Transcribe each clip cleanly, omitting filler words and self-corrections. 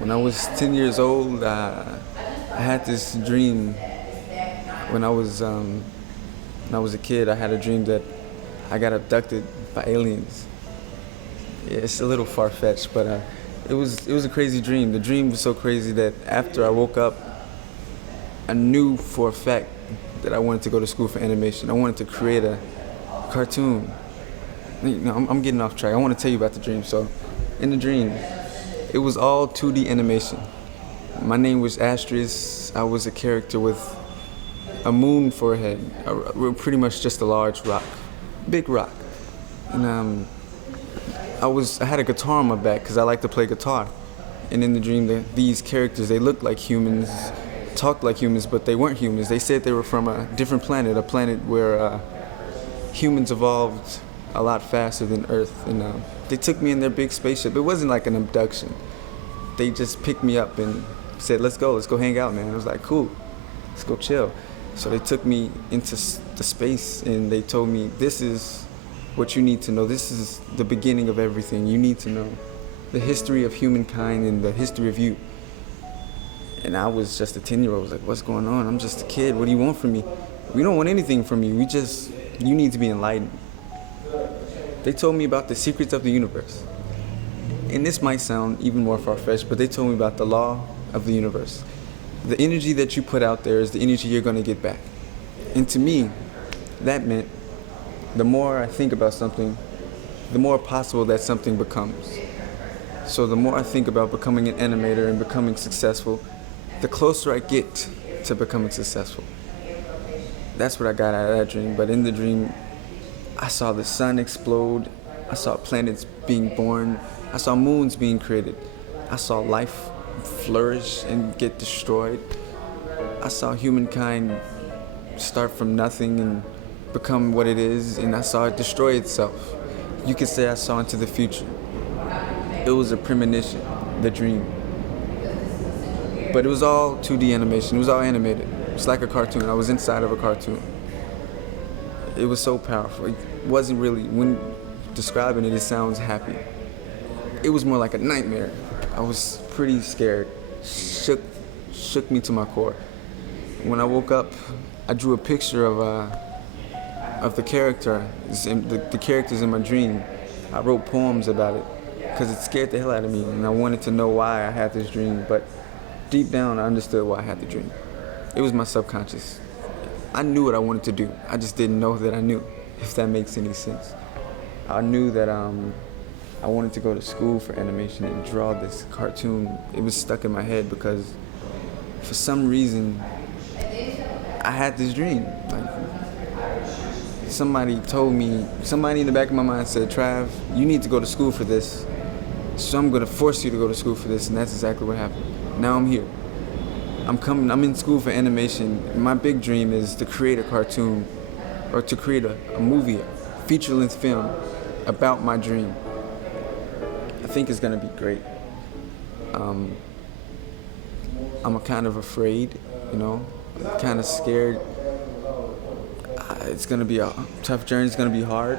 When I was 10 years old, I had this dream. When when I was a kid, I had a dream that I got abducted by aliens. Yeah, it's a little far-fetched, but it was a crazy dream. The dream was so crazy that after I woke up, I knew for a fact that I wanted to go to school for animation. I wanted to create a cartoon. I'm getting off track. I want to tell you about the dream. So, in the dream, it was all 2D animation. My name was Astris. I was a character with a moon for a head. Pretty much just a large rock, big rock. And I had a guitar on my back because I like to play guitar. And in the dream, these characters, they looked like humans, talked like humans, but they weren't humans. They said they were from a different planet, a planet where humans evolved a lot faster than Earth. And they took me in their big spaceship. It wasn't like an abduction. They just picked me up and said, let's go hang out, man. I was like, cool, let's go chill. So they took me into the space and they told me, this is what you need to know. This is the beginning of everything. You need to know the history of humankind and the history of you. And I was just a 10-year-old. I was like, what's going on? I'm just a kid. What do you want from me? We don't want anything from you. You need to be enlightened. They told me about the secrets of the universe. And this might sound even more far-fetched, but they told me about the law of the universe. The energy that you put out there is the energy you're going to get back. And to me, that meant the more I think about something, the more possible that something becomes. So the more I think about becoming an animator and becoming successful, the closer I get to becoming successful. That's what I got out of that dream. But in the dream, I saw the sun explode. I saw planets being born. I saw moons being created. I saw life flourish and get destroyed. I saw humankind start from nothing and become what it is, and I saw it destroy itself. You could say I saw into the future. It was a premonition, the dream. But it was all 2D animation. It was all animated. It's like a cartoon. I was inside of a cartoon. It was so powerful. It wasn't really, when describing it, it sounds happy. It was more like a nightmare. I was pretty scared. Shook me to my core. When I woke up, I drew a picture of the character, the characters in my dream. I wrote poems about it because it scared the hell out of me, and I wanted to know why I had this dream. But deep down, I understood why I had the dream. It was my subconscious. I knew what I wanted to do. I just didn't know that I knew, if that makes any sense. I knew that I wanted to go to school for animation and draw this cartoon. It was stuck in my head because for some reason, I had this dream. Like, somebody in the back of my mind said, Trav, you need to go to school for this. So I'm gonna force you to go to school for this, and that's exactly what happened. Now I'm here. I'm in school for animation. My big dream is to create a cartoon or to create a movie, a feature-length film about my dream. I think it's gonna be great. I'm kind of afraid, I'm kind of scared. It's gonna be a tough journey. It's gonna be hard.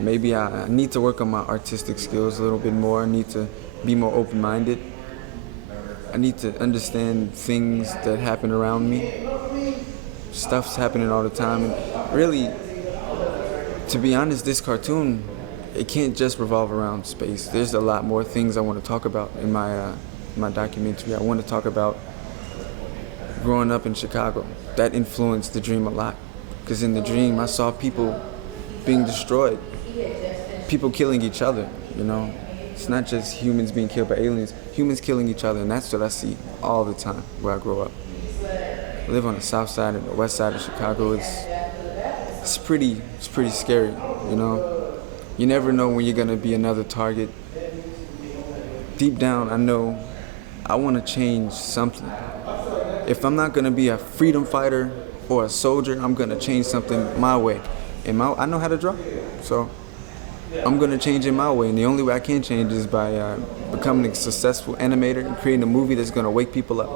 Maybe I need to work on my artistic skills a little bit more. I need to be more open-minded. I need to understand things that happen around me. Stuff's happening all the time. And really, to be honest, this cartoon, it can't just revolve around space. There's a lot more things I want to talk about in my documentary. I want to talk about growing up in Chicago. That influenced the dream a lot. Because in the dream, I saw people being destroyed. People killing each other, It's not just humans being killed by aliens, humans killing each other, and that's what I see all the time where I grow up. I live on the south side and the west side of Chicago. It's pretty scary, You never know when you're gonna be another target. Deep down, I know I want to change something. If I'm not gonna be a freedom fighter or a soldier, I'm gonna change something my way. And I know how to draw, so I'm gonna change it my way. And the only way I can change is by becoming a successful animator and creating a movie that's gonna wake people up.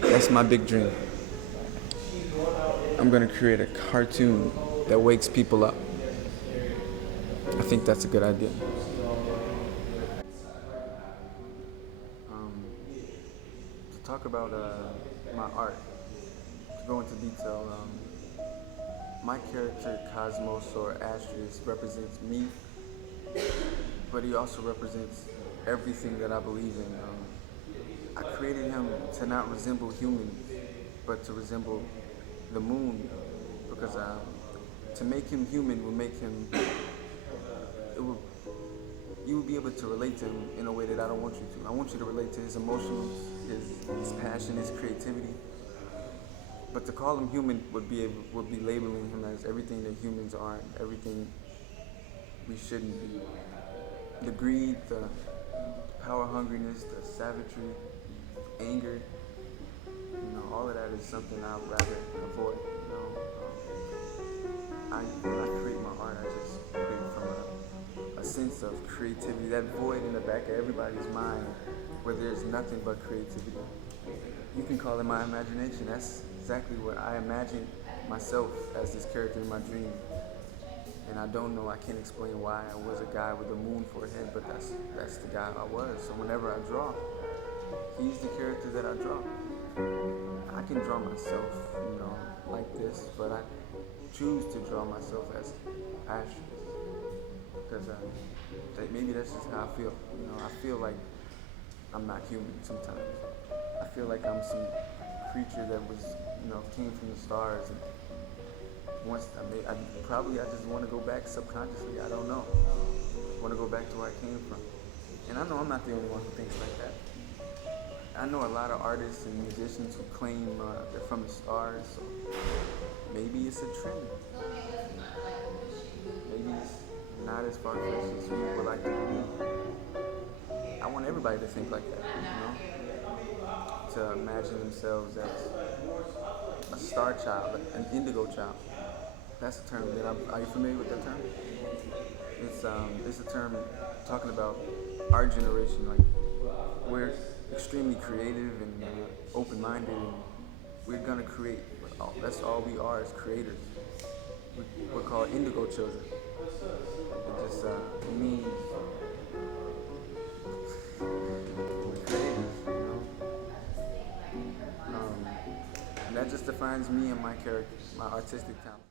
That's my big dream. I'm gonna create a cartoon that wakes people up. I think that's a good idea. talk about my art, to go into detail, my character Cosmos or Astrius represents me, but he also represents everything that I believe in. I created him to not resemble humans, but to resemble the moon, because to make him human will make him, it will, you will be able to relate to him in a way that I don't want you to. I want you to relate to his emotions, his passion, his creativity. But to call him human would be labeling him as everything that humans aren't, everything we shouldn't be. The greed, the power hungriness, the savagery, anger, all of that is something I'd rather avoid. When I create my art, I just create from a sense of creativity, that void in the back of everybody's mind where there's nothing but creativity. You can call it my imagination. That's exactly what I imagine myself as this character in my dream. And I don't know, I can't explain why I was a guy with a moon for a head, but that's the guy I was. So whenever I draw, he's the character that I draw. I can draw myself, like this, but I choose to draw myself as Ashes. Because maybe that's just how I feel. I feel like I'm not human sometimes. I feel like I'm some creature that was, came from the stars. And once I just want to go back subconsciously. I don't know. I want to go back to where I came from. And I know I'm not the only one who thinks like that. I know a lot of artists and musicians who claim they're from the stars. So maybe it's a trend. Maybe it's not as far-fetched as we would like to believe. I want everybody to think like that, to imagine themselves as a star child, an indigo child. That's a term are you familiar with that term? It's a term talking about our generation. Like, we're extremely creative and open-minded, and we're gonna create. That's all we are as creators. We're called indigo children. It just means we're creators, and that just defines me and my character, my artistic talent.